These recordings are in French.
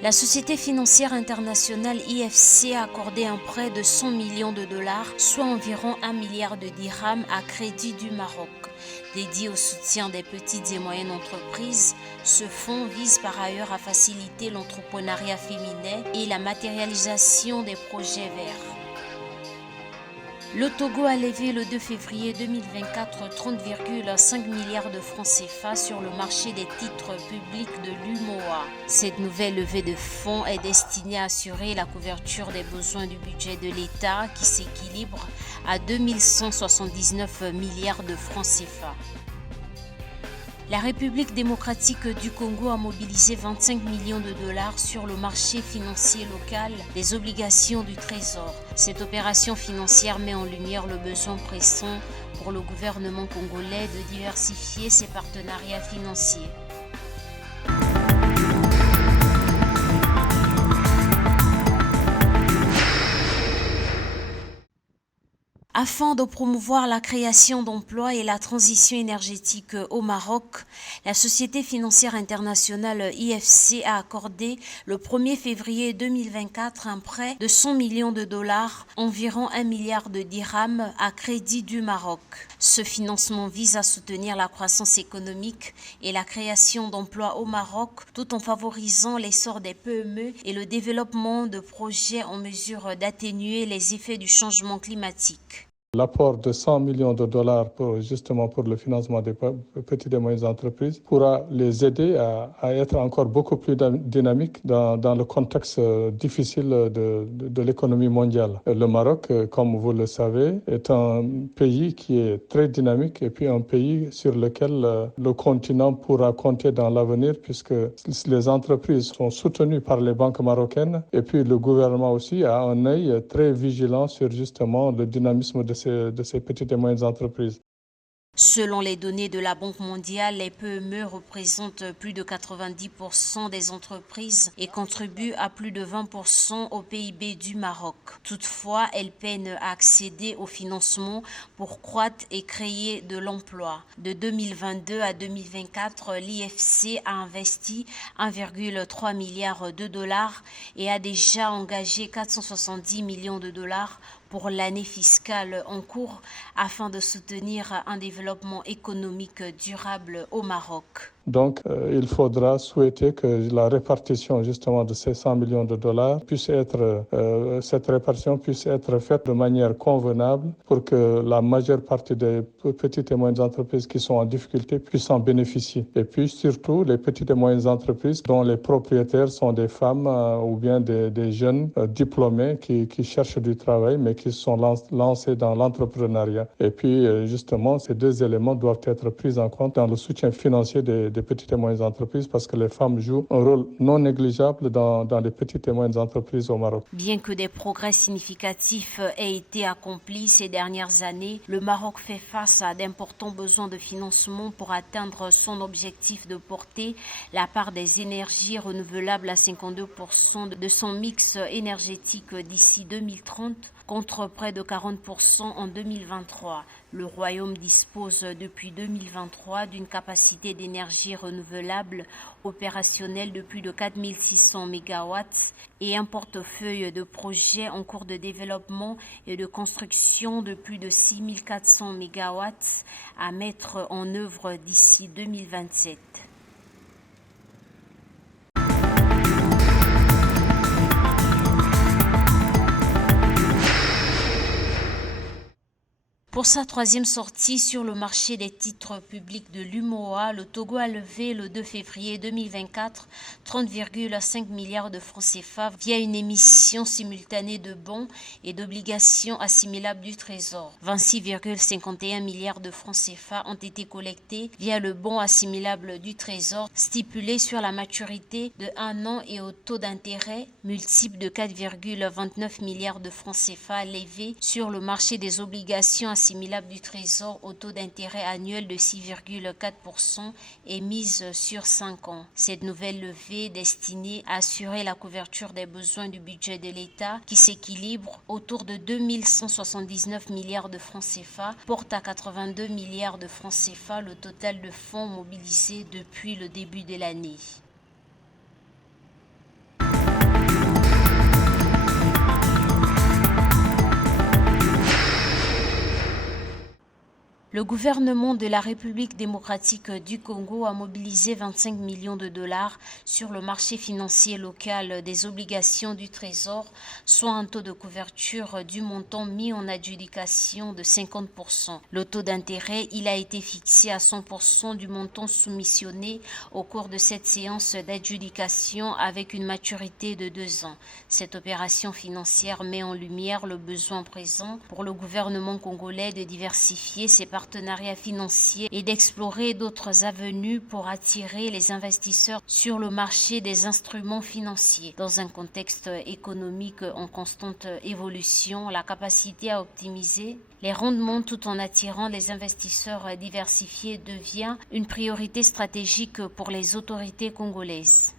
La société financière internationale IFC a accordé un prêt de 100 millions de dollars, soit environ 1 milliard de dirhams à Crédit du Maroc. Dédié au soutien des petites et moyennes entreprises, ce fonds vise par ailleurs à faciliter l'entrepreneuriat féminin et la matérialisation des projets verts. Le Togo a levé le 2 février 2024 30,5 milliards de francs CFA sur le marché des titres publics de l'UMOA. Cette nouvelle levée de fonds est destinée à assurer la couverture des besoins du budget de l'État qui s'équilibre à 2179 milliards de francs CFA. La République démocratique du Congo a mobilisé 25 millions de dollars sur le marché financier local des obligations du Trésor. Cette opération financière met en lumière le besoin pressant pour le gouvernement congolais de diversifier ses partenariats financiers. Afin de promouvoir la création d'emplois et la transition énergétique au Maroc, la Société financière internationale IFC a accordé le 1er février 2024 un prêt de 100 millions de dollars, environ 1 milliard de dirhams, à Crédit du Maroc. Ce financement vise à soutenir la croissance économique et la création d'emplois au Maroc, tout en favorisant l'essor des PME et le développement de projets en mesure d'atténuer les effets du changement climatique. L'apport de 100 millions de dollars justement pour le financement des petites et moyennes entreprises pourra les aider à être encore beaucoup plus dynamiques dans le contexte difficile de l'économie mondiale. Le Maroc, comme vous le savez, est un pays qui est très dynamique et puis un pays sur lequel le continent pourra compter dans l'avenir puisque les entreprises sont soutenues par les banques marocaines et puis le gouvernement aussi a un œil très vigilant sur justement le dynamisme de ces petites et moyennes entreprises. Selon les données de la Banque mondiale, les PME représentent plus de 90% des entreprises et contribuent à plus de 20% au PIB du Maroc. Toutefois, elles peinent à accéder au financement pour croître et créer de l'emploi. De 2022 à 2024, l'IFC a investi 1,3 milliard de dollars et a déjà engagé 470 millions de dollars pour l'année fiscale en cours afin de soutenir un développement économique durable au Maroc. Donc, il faudra souhaiter que la répartition justement de ces 100 millions de dollars cette répartition puisse être faite de manière convenable pour que la majeure partie des petites et moyennes entreprises qui sont en difficulté puissent en bénéficier. Et puis surtout, les petites et moyennes entreprises dont les propriétaires sont des femmes ou bien des jeunes diplômés qui cherchent du travail mais qui sont lancés dans l'entrepreneuriat. Et puis justement, ces deux éléments doivent être pris en compte dans le soutien financier des petites et moyennes entreprises parce que les femmes jouent un rôle non négligeable dans les petites et moyennes entreprises au Maroc. Bien que des progrès significatifs aient été accomplis ces dernières années, le Maroc fait face à d'importants besoins de financement pour atteindre son objectif de porter la part des énergies renouvelables à 52% de son mix énergétique d'ici 2030 contre près de 40% en 2023. Le Royaume dispose depuis 2023 d'une capacité d'énergie renouvelable opérationnelle de plus de 4600 MW et un portefeuille de projets en cours de développement et de construction de plus de 6400 MW à mettre en œuvre d'ici 2027. Pour sa troisième sortie sur le marché des titres publics de l'UMOA, le Togo a levé le 2 février 2024 30,5 milliards de francs CFA via une émission simultanée de bons et d'obligations assimilables du Trésor. 26,51 milliards de francs CFA ont été collectés via le bon assimilable du Trésor stipulé sur la maturité de 1 an et au taux d'intérêt multiple de 4,29 milliards de francs CFA levés sur le marché des obligations assimilables du Trésor au taux d'intérêt annuel de 6,4% et mise sur 5 ans. Cette nouvelle levée destinée à assurer la couverture des besoins du budget de l'État qui s'équilibre autour de 2179 milliards de francs CFA porte à 82 milliards de francs CFA le total de fonds mobilisés depuis le début de l'année. Le gouvernement de la République démocratique du Congo a mobilisé 25 millions de dollars sur le marché financier local des obligations du Trésor, soit un taux de couverture du montant mis en adjudication de 50%. Le taux d'intérêt, il a été fixé à 100% du montant soumissionné au cours de cette séance d'adjudication avec une maturité de 2 ans. Cette opération financière met en lumière le besoin présent pour le gouvernement congolais de diversifier ses partenariats financiers et d'explorer d'autres avenues pour attirer les investisseurs sur le marché des instruments financiers. Dans un contexte économique en constante évolution, la capacité à optimiser les rendements tout en attirant les investisseurs diversifiés devient une priorité stratégique pour les autorités congolaises.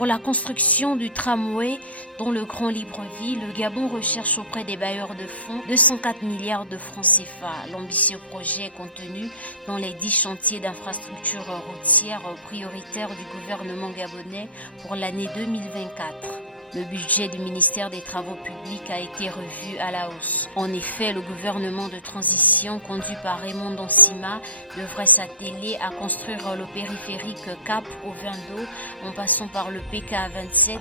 Pour la construction du tramway dans le Grand Libreville, le Gabon recherche auprès des bailleurs de fonds 204 milliards de francs CFA. L'ambitieux projet est contenu dans les 10 chantiers d'infrastructures routières prioritaires du gouvernement gabonais pour l'année 2024. Le budget du ministère des Travaux publics a été revu à la hausse. En effet, le gouvernement de transition conduit par Raymond Donsima devrait s'atteler à construire le périphérique Cap au Vin-d'Eau en passant par le PK27,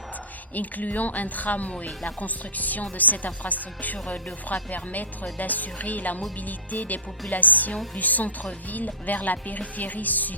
incluant un tramway. La construction de cette infrastructure devra permettre d'assurer la mobilité des populations du centre-ville vers la périphérie sud.